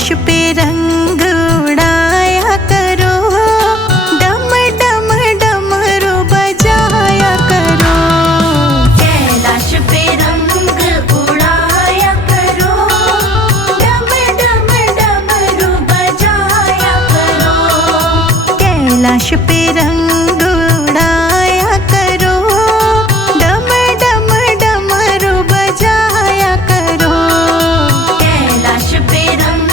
कैलाश पे रंग उड़ाया करो, डम डम डमरू बजाया करो। कैलाश पे रंग उड़ाया करो, डम डम डमरू बजाया करो। कैलाश पे रंग उड़ाया करो, डम डम डमरू बजाया करो। कैलाश पे रंग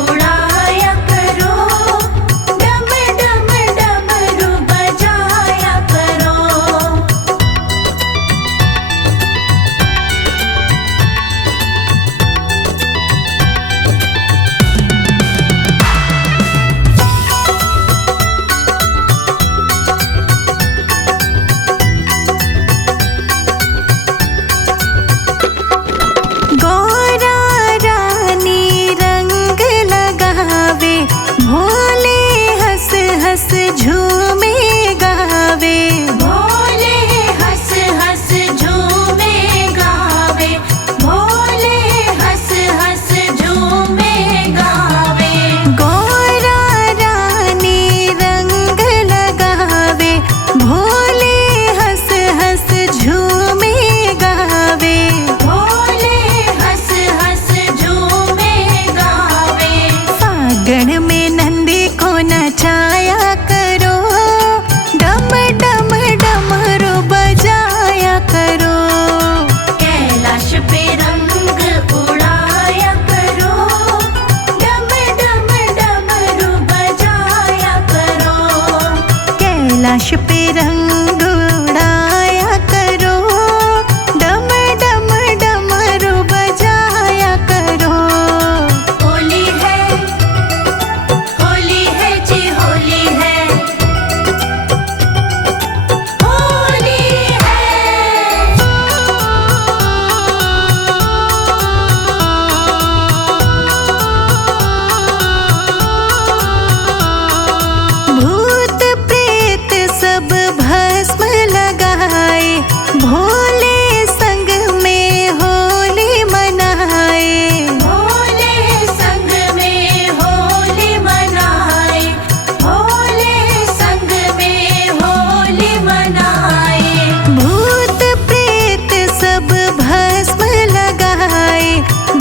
उड़ाया करो, डम डम डमरू बजाया करो। गौरा रानी रंग लगावे, भोले हंस हंस झूमे गावे। भोले हंस हंस झूमे गावे, भोले हंस हंस झूमे गावे। गौरा रानी रंग लगावे, भोले हंस हंस झूमे गावे। भोले हंस हंस झूमे गावे। फागण में नंदी को नचाया करो, डम डम डमरू बजाया करो। कैलाश पे रंग उड़ाया करो, डम डम डमरू बजाया करो। कैलाश पे रंग उड़ाया करो, डम डम डमरू बजाया करो। होली है जी होली है, होली है। भूत प्रेत सब भस्म लगाए, भोले संग में होली मनाए। भोले संग में होली मनाए, भोले संग में होली मनाए। भूत प्रेत सब भस्म लगाए,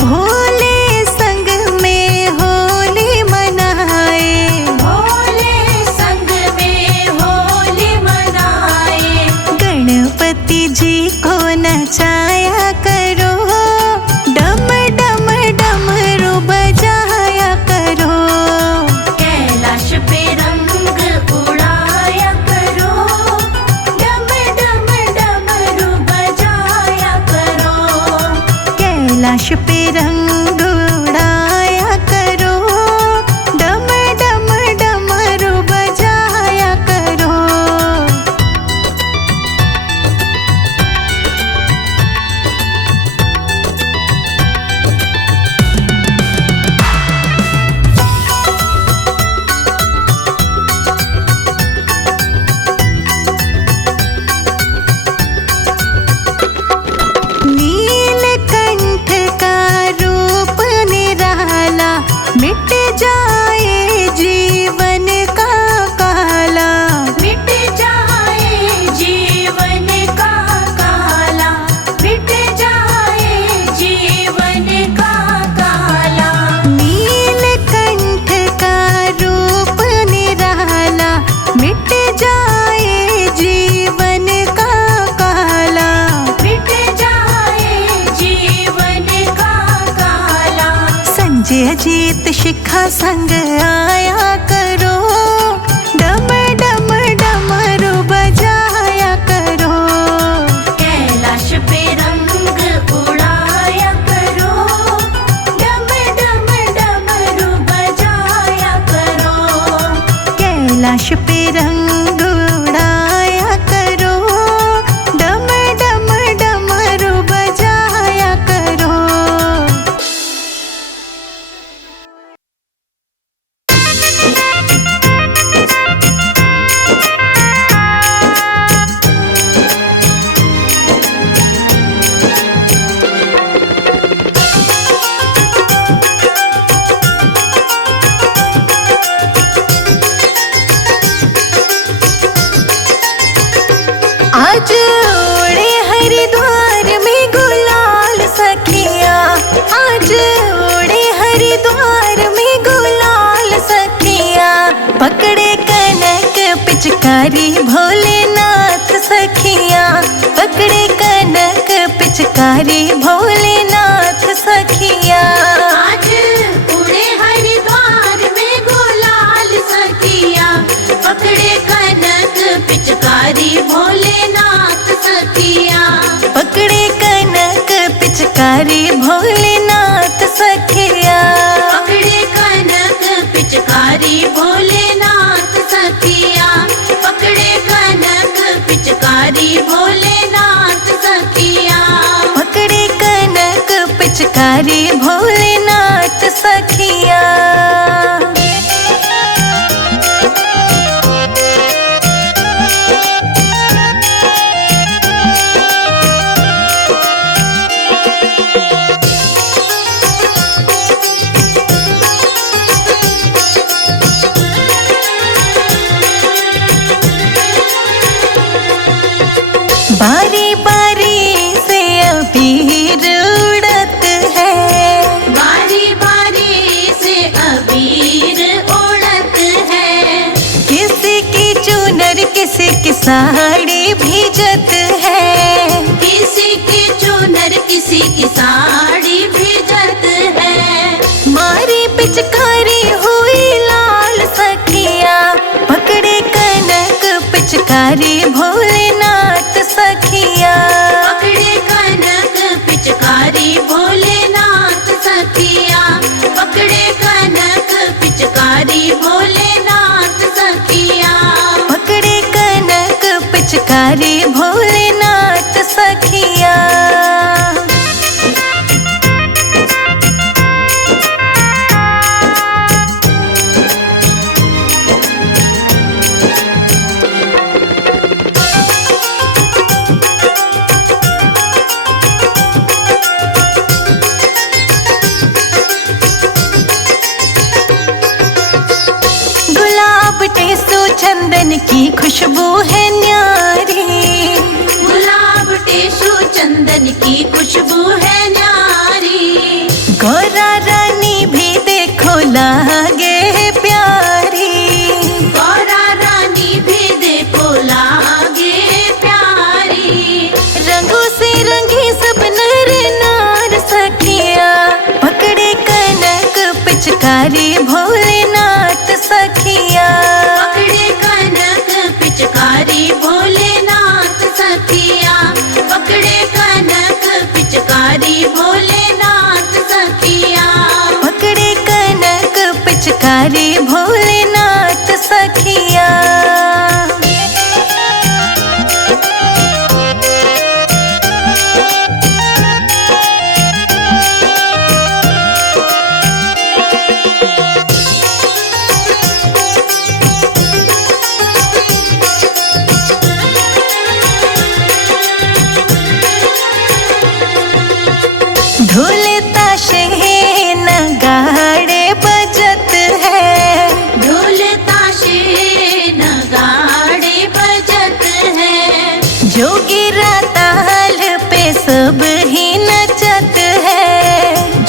भोले संग में होली मनाए। भोले संग में होली मनाए। गणपति जी को नचाया करो, डम डम डमरू बजाया करो। कैलाश पे रंग उड़ाया करो, डम डम डमरू बजाया करो। कैलाश पे रंग उड़ाया करो, डम डम डमरू बजाया करो। नीलकंठ का रूप निराला, मिट जाए जीवन का काला। मिट जाए जीवन का काला, मिट जाए जीवन का काला। नीलकंठ का रूप निराला, मिट जाए जीवन का काला। मिट जाए जीवन का काला। संजय जीत शिखा संग आया करो, डम डम डमरू बजाया करो। कैलाश पे रंग उड़ाया करो, डम डम डमरू बजाया करो। कैलाश पे रंग उड़ाया करो, डम डम डमरू बजाया करो। पिचकारी भोलेनाथ सखिया, पकड़े कनक पिचकारी भोलेनाथ सखिया। आज उड़े हरिद्वार में गुलाल सखिया, पकड़े कनक पिचकारी भोलेनाथ सखिया। पकड़े कनक पिचकारी भोलेनाथ सखिया। पकड़े कनक पिचकारी भोलेनाथ सखिया। पकड़े कनक पिचकारी भोलेनाथ सखिया। पकड़े कनक पिचकारी भोलेनाथ सखिया। बारी बारी से अबीर उड़त है, बारी बारी से अबीर उड़त है। किसी की चुनर किसी की साड़ी भीजत है। किसी की चुनर किसी की साड़ी भीजत है। मारी पिचकारी हुई लाल सखिया, पकड़े कनक पिचकारी भोलेनाथ सखिया। पकड़े कनक पिचकारी भोलेनाथ सखिया। पकड़े कनक पिचकारी भोलेनाथ सखिया। पकड़े कनक पिचकारी भोलेनाथ सखिया। गुलाब टेसु चंदन की खुशबू है न्यारी। गुलाब टेसु चंदन की खुशबू है न्यारी। गौरा रानी भी देखो लागे प्यारी। गौरा रानी भी देखो लागे प्यारी। रंगों से रंगी सब नर नार सखिया, पकड़े कनक पिचकारी भोलेनाथ सखिया। पकड़े कनक पिचकारी भोलेनाथ सखिया। पकड़े कनक पिचकारी भोलेनाथ सखिया। पकड़े कनक पिचकारी भोलेनाथ सखिया। ढोल ताशे नगाड़े बजत है। ढोल ताशे नगाड़े बजत है। जोगिरा ताल पे सब ही नचत है।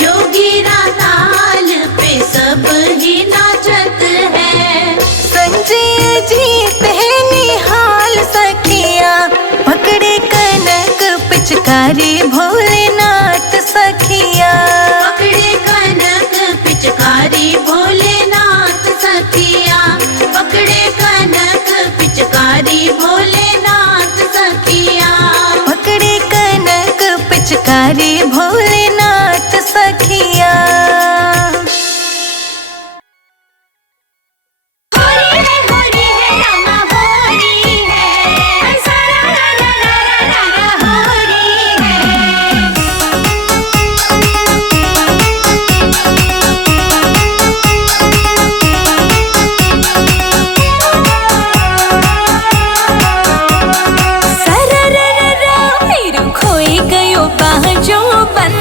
जोगिरा ताल पे सब ही नाचत है। संजय जीत है निहाल सखिया, पकड़े कनक पिचकारी भोलेनाथ सखिया। पकड़े कनक पिचकारी भोलेनाथ सखिया। पकड़े कनक पिचकारी भोलेनाथ सखिया। पकड़े कनक पिचकारी भोलेनाथ सखिया। होरी है रामा होरी है। सारा रा रा रा रा रा होरी है। सररररा मेरो खोई गयो बाजो बन।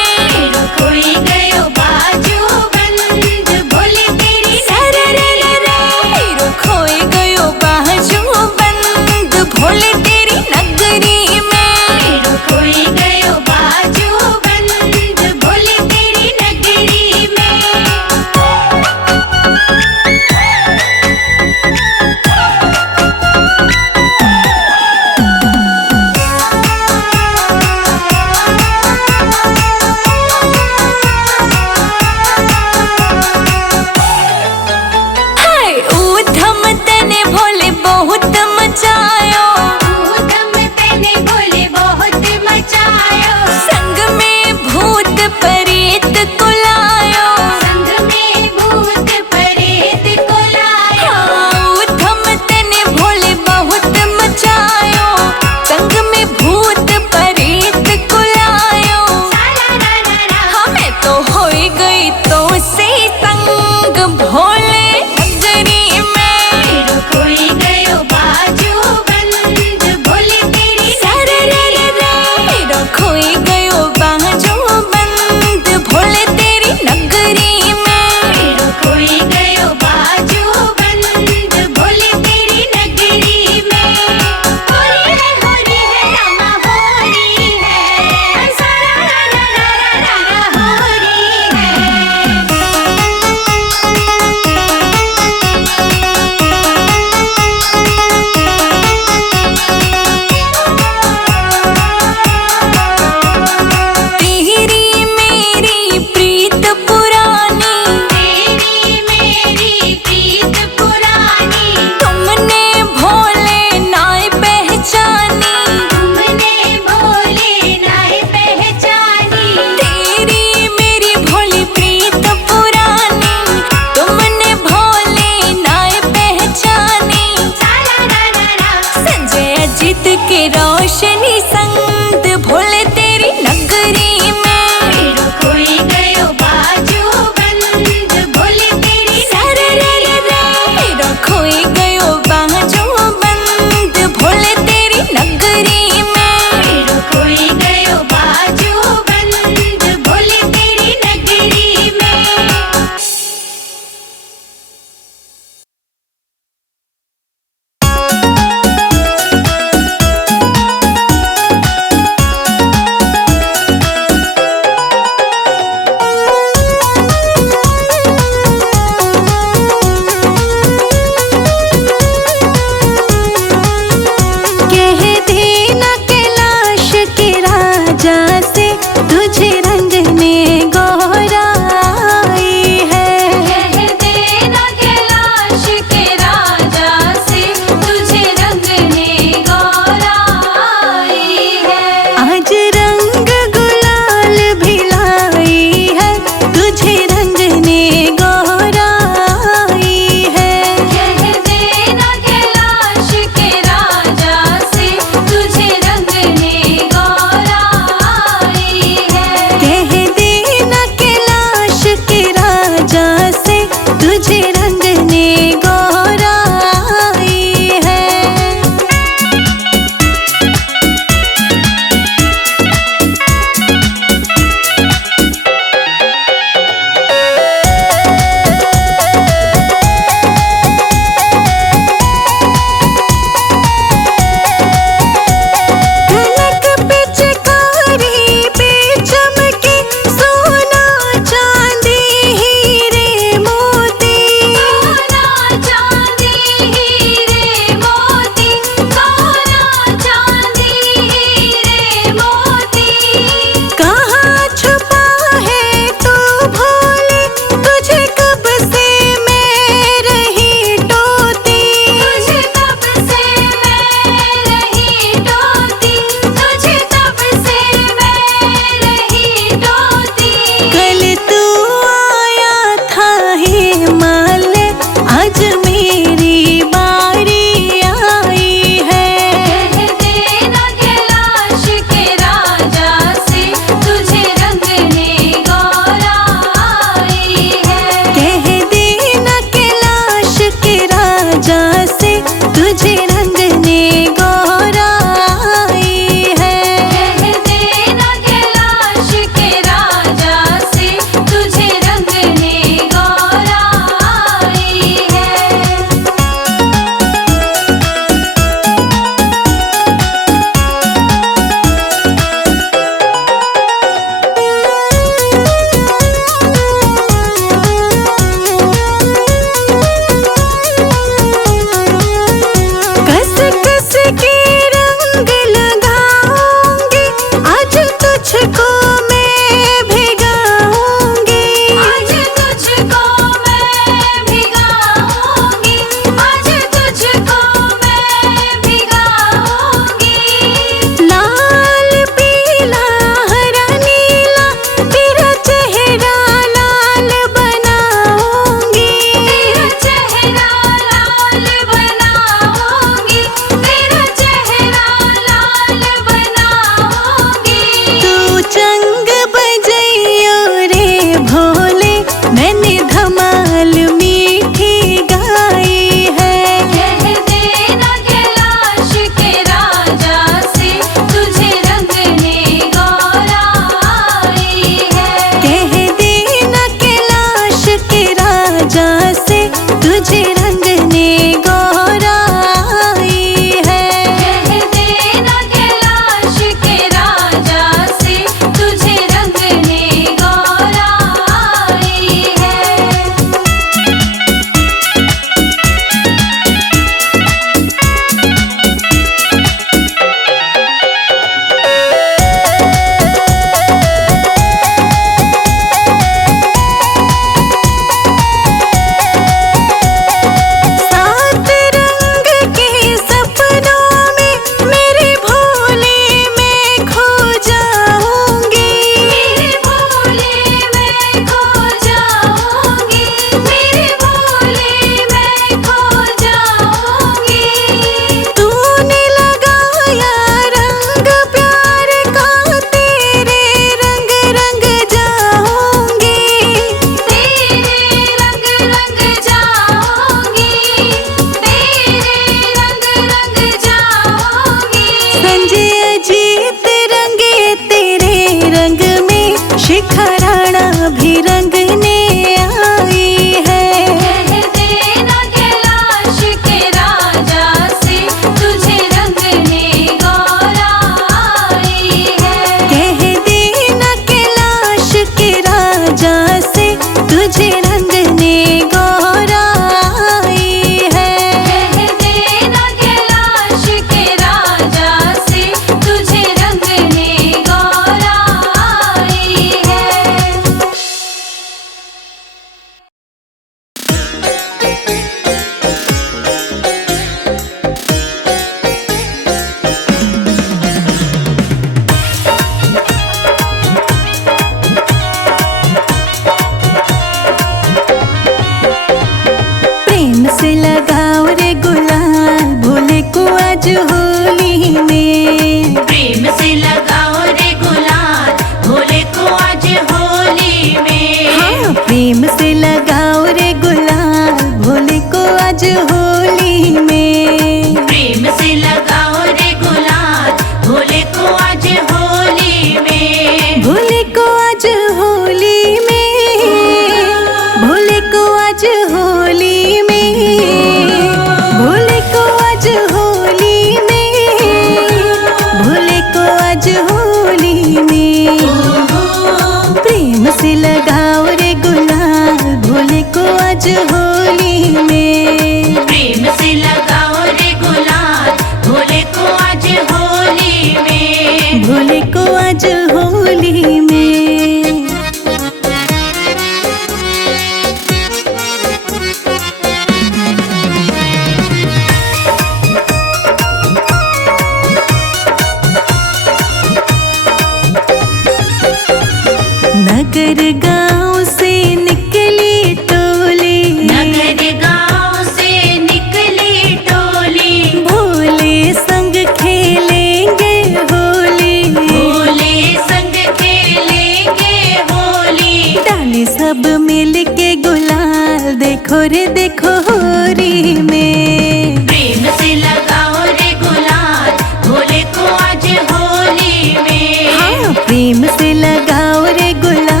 नगर गांव से निकली टोली, नगर गांव से निकली टोली, भोले संग खेलेंगे होली, भोले संग खेलेंगे होली। डाले सब मिल के गुलाल, देखो रे देखो होरी में। प्रेम से लगाओ रे गुलाल, भोले को आज होली में। हाँ, प्रेम से लगाओ रे गुलाल,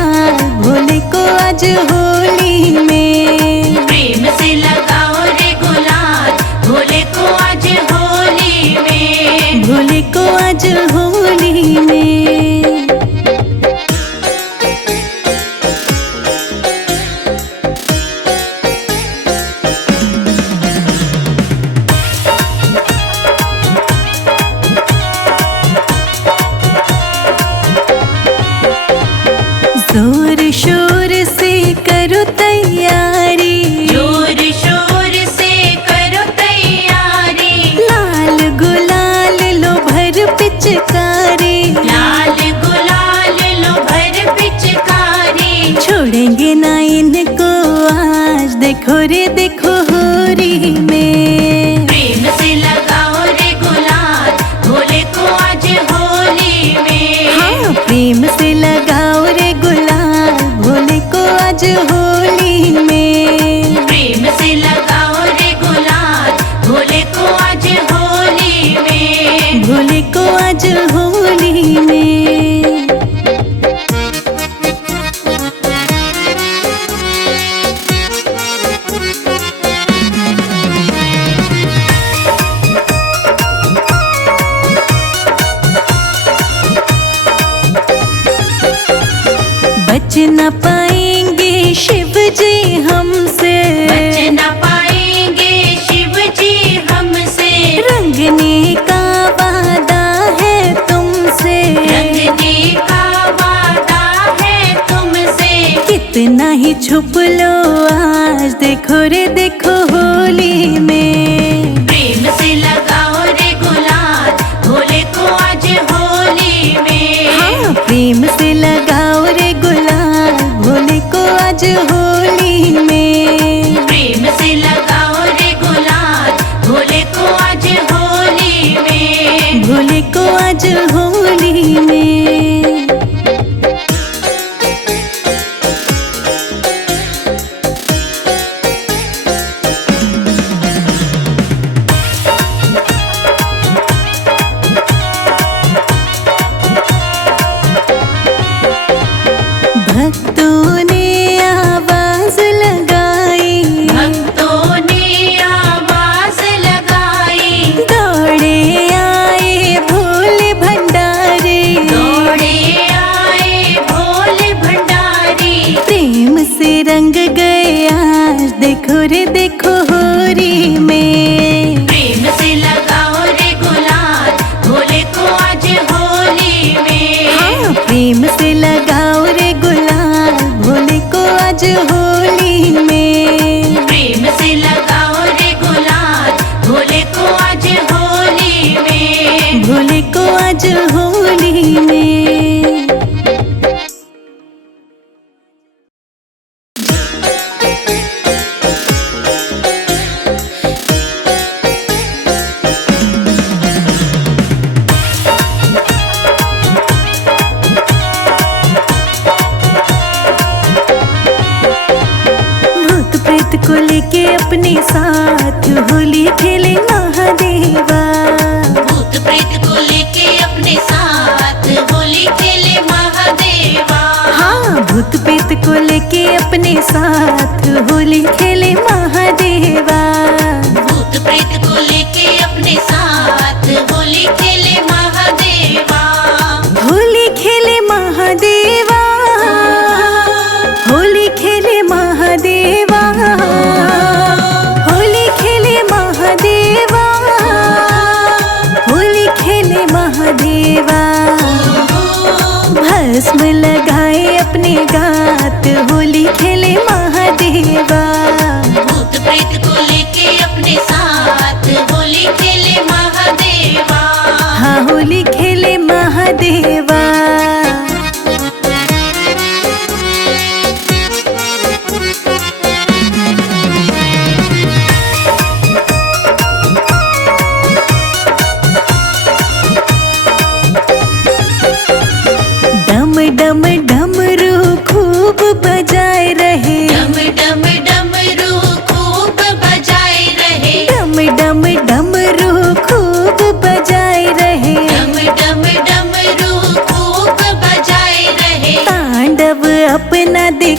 भोले को आज होली में। प्रेम से लगाओ रे गुलाल, भोले को आज होली में। भोले को आज होली में। जोर शोर से करो तैयारी, जोर शोर से करो तैयारी। लाल गुलाल लो भर पिचकारी, लाल गुलाल लो भर पिचकारी। छोड़ेंगे ना इनको आज, देखो रे देखो होरी में। प्रेम से लगाओ रे गुलाल, भोले को आज होली में। हाँ, प्रेम से लगाओ रे गुलाल, भोले को आज होली में। प्रेम से लगाओ रे गुलाल, भोले को आज होली में। भोले को आज होली में। बच न पाएंगे शिव जी हमसे, बच न पाएंगे शिव जी हमसे। रंगने का वादा है तुमसे, रंगने का वादा है तुमसे। कितना ही छुप लो आज, देखो रे देखो होली में। प्रेम से लगाओ रे गुलाल, भोले को आज होली में। हाँ, प्रेम से लगाओ रे गुलाल, भोले को आज होली में। प्रेम से लगाओ रे गुलाल, भोले को आज होली में। भोले को आज होली में। भक्तों ने आवाज लगाई, भक्तों ने आवाज लगाई। दौड़े आए भोले भंडारी, दौड़े आए भोले भंडारी। प्रेम से रंग गए आज, देखो रे देखो होरी में। प्रेम से लगाओ रे गुलाल, भोले को आज होली में। हाँ, प्रेम से लगाओ रे गुलाल, भोले को आज होली में। प्रेम से लगाओ रे गुलाल, भोले को आज होली में। भोले को आज होली में। भूत प्रेत को लेके अपने साथ होली खेले महादेवा, भूत प्रेत को लेके अपने साथ होली खेले महादेवा। हाँ, भूत प्रेत को लेके अपने साथ होली खेले महादेवा। भूत प्रेत को लेके अपने साथ होली खेले महादेवा। होली खेले महादेवा, होली खेले महादेवा, होली खेले महादेवा, होली खेले महादेवा। भस्म लगाए अपने गात, होली खेले महादेवा। भूत प्रेत को लेके अपने साथ होली खेले महादेवा। हाँ, होली खेले महादेवा।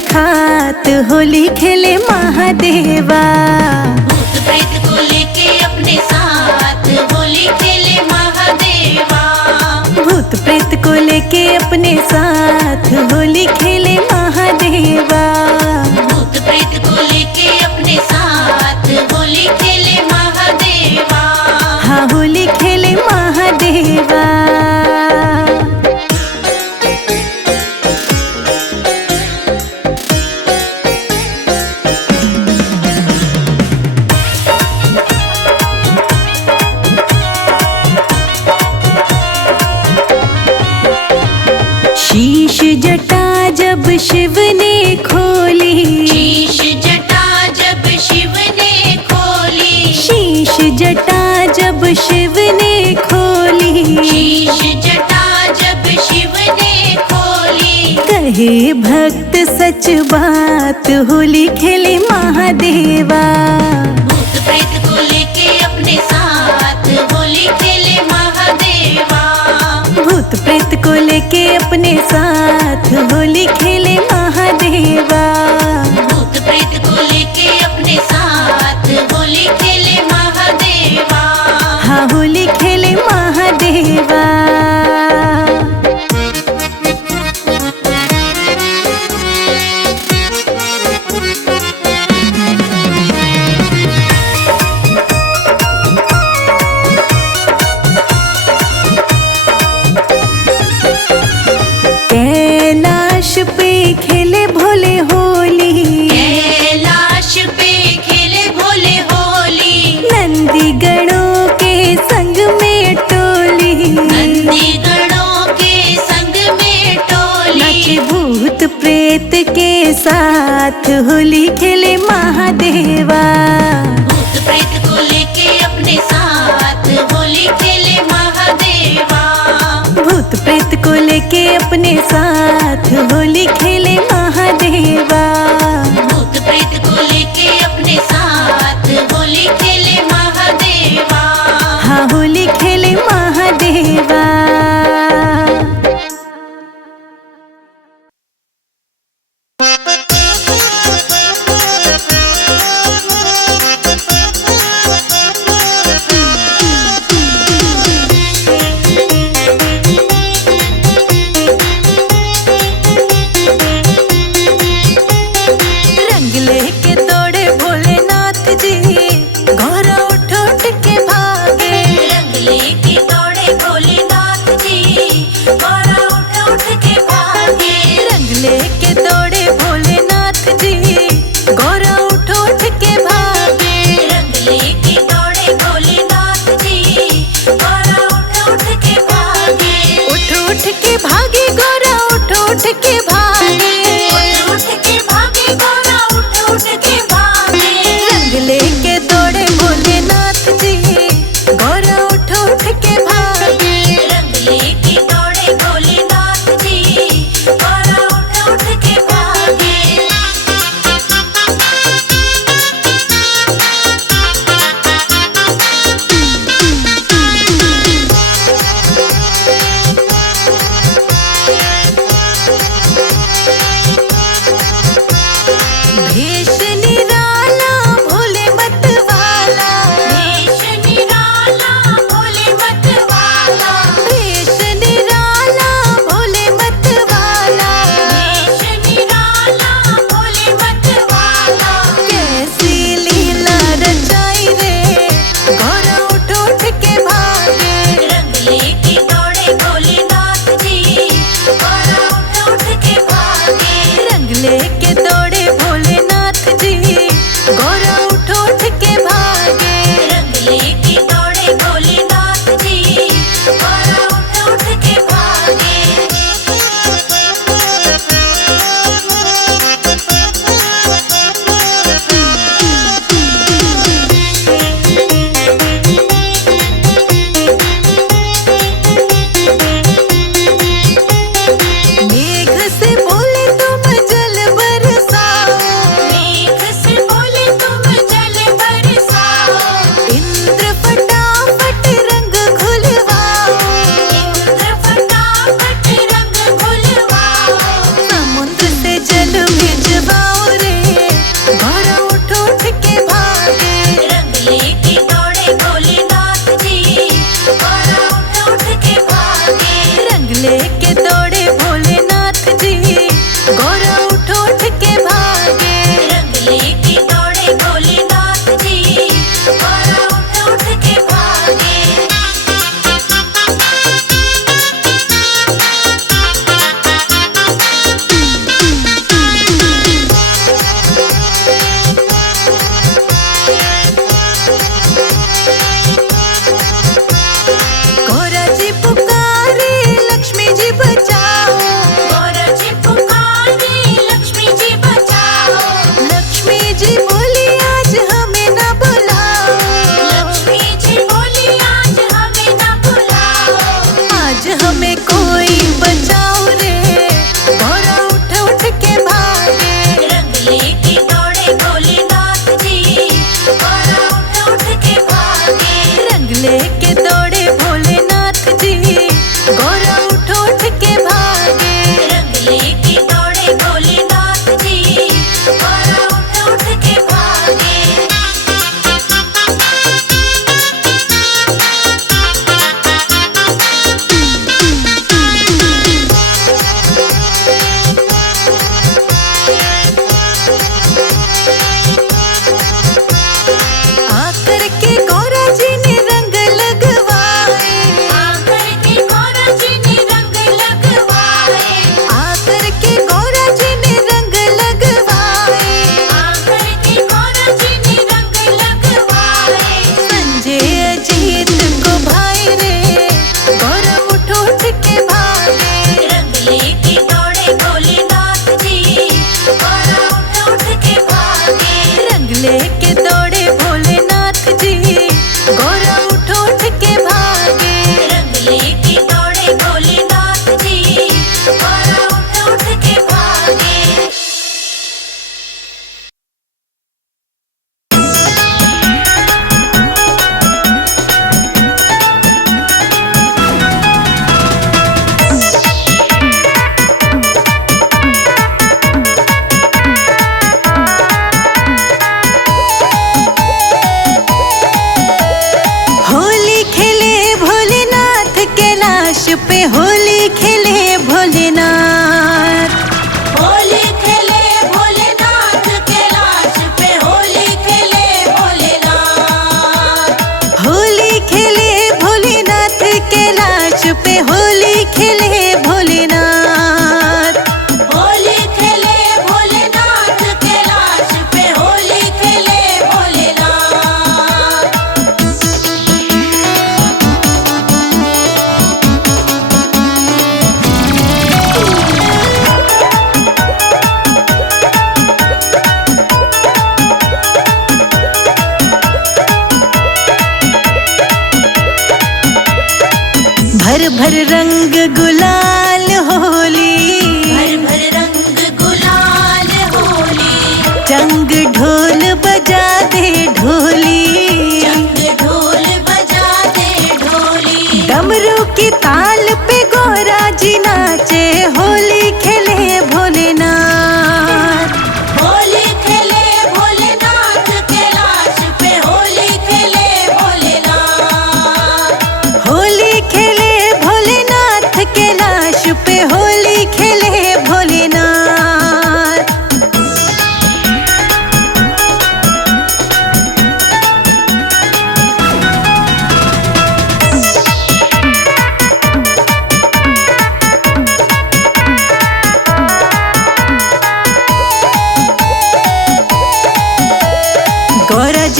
खात होली खेले महादेवा। भूत प्रेत को लेके अपने साथ होली खेले महादेवा। भूत प्रेत को लेके अपने साथ होली खेले महादेवा। भूत प्रेत को लेके अपने साथ होली खेले महादेवा। हाँ होली खेले महादेवा। शीश जटा जब शिव ने खोली। शीश जटा जब शिव ने खोली। शीश जटा जब शिव ने खोली। शीश जटा जब शिव ने खोली। कहे भक्त सच बात होली खेले महादेवा। भूत प्रेत को लेके अपने साथ होली खेले महादेवा। भूत प्रेत को लेके अपने साथ होली खेले महादेवा। भूत प्रेत को लेके अपने साथ होली खेले महादेवा। हाँ होली खेले महादेवा। कैलाश पे खेले भोले होली। कैलाश पे खेले भोले होली। नंदी गणों के संग में टोली। नंदी गणों के संग में टोली। नाचे भूत प्रेत के साथ होली खेले महादेवा। भूत प्रेत को लेके अपने साथ होली खेले महादेवा। भूत प्रेत को लेके अपने साथ होली खेले महादेवा। भूत प्रेत को लेके अपने साथ होली खेले महादेवा। हाँ होली खेले महादेवा।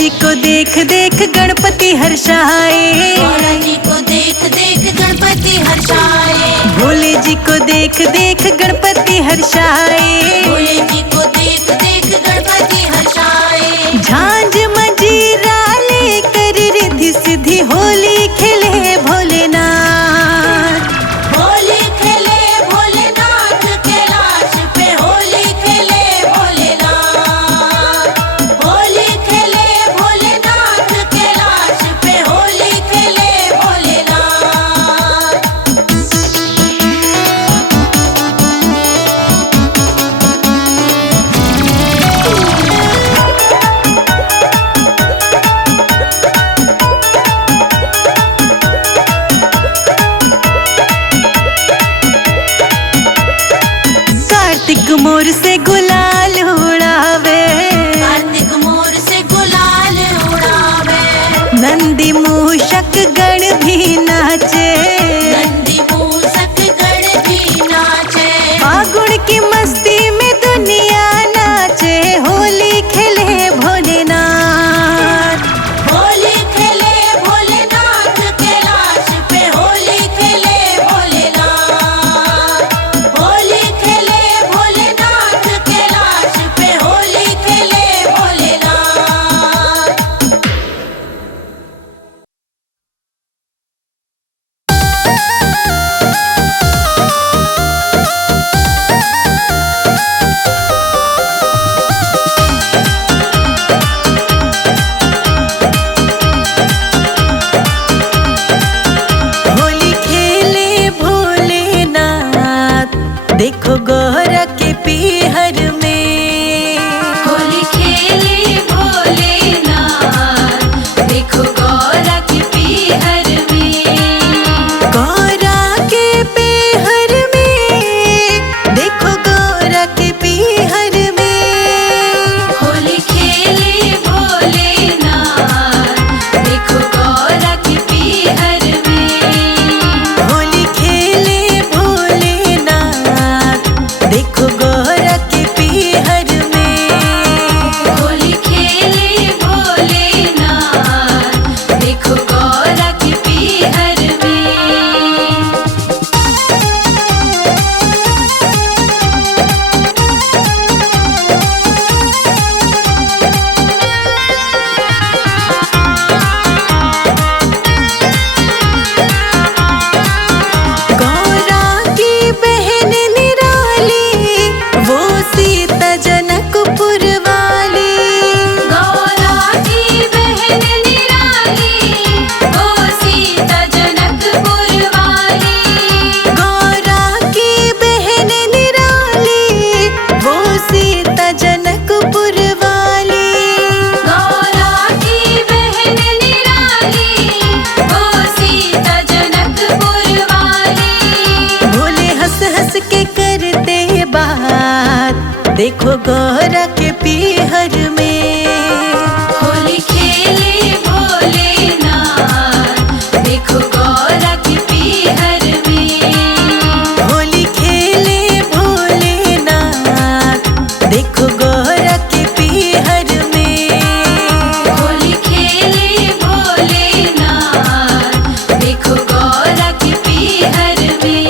जी को देख देख गणपति हर्षाए, गौरा जी को देख देख गणपति हर्षाए, भोले जी को देख देख गणपति हर्षाए, भोले जी को देख देख गणपति हर्षाए। झांझ मंजीरा लेकर रिद्धि सिद्धि होली खेले भोलेनाथ, होली खेले भोलेनाथ कैलाश पे, होली खेले भोलेनाथ, होली खेले भोलेनाथ कैलाश पे, होली खेले भोलेनाथ। कार्तिक मोर से गुलाल उड़ावे, कार्तिक मोर से गुलाल उड़ावे, नंदी मूषक गण भी नाचे, नंदी मूषक गण भी नाचे, फागुन की मस्ती में दुनिया नाचे, होली खेले भोलेनाथ, होली खेले भोलेनाथ कैलाश पे, होली खेले भोलेनाथ, होली खेले भोलेनाथ कैलाश पे, होली खेले भोलेनाथ। होली खेले भोलेनाथ, देखो गौरा के पीहर में, होली खेले भोलेनाथ, देखो गौरा के पीहर में, गौरा के पीहर में, देखो गौरा के पीहर में, होली खेले भोलेनाथ, देखो गौरा के पीहर में, होली खेले भोलेनाथ, देखो गौरा के पीहर में, होली खेले भोलेनाथ, देखो गौरा के पीहर में। गौरा की बहन निराली, वो सीता जनकपुर वाली, गौरा की बहन निराली, वो सीता जनकपुर वाली, गौरा की बहन निराली, वो सीता जनकपुर वाली, गौरा की बहन निराली, वो सीता जनकपुर वाली। भोले हंस हंस के करते बात, देखो गौरा के पीहर में, होली खेले भोलेनाथ, देखो गौरा के पीहर में, होली खेले भोलेनाथ, देखो गौरा के पीहर में, होली खेले भोलेनाथ, देखो गौरा के पीहर में।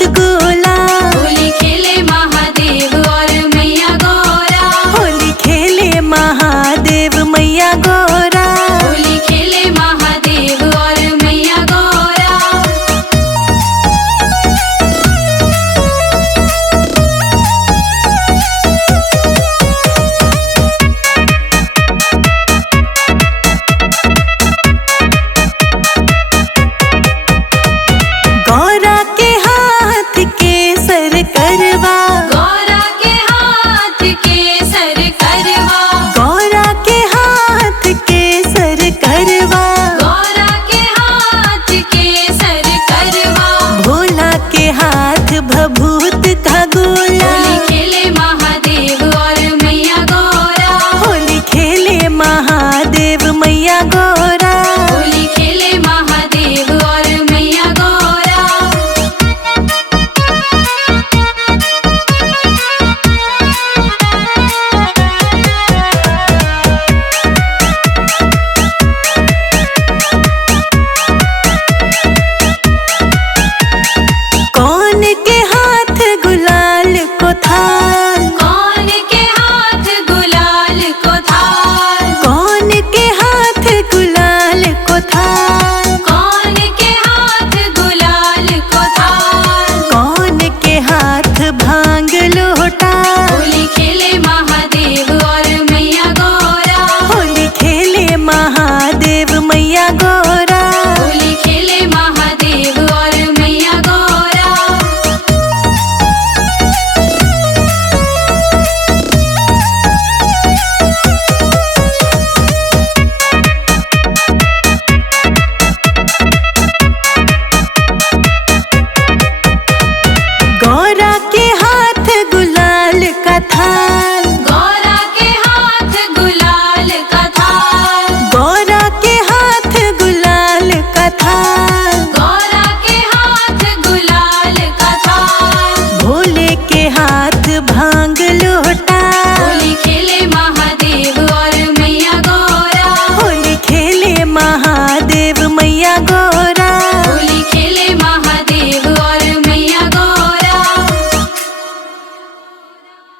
हाथ गोड़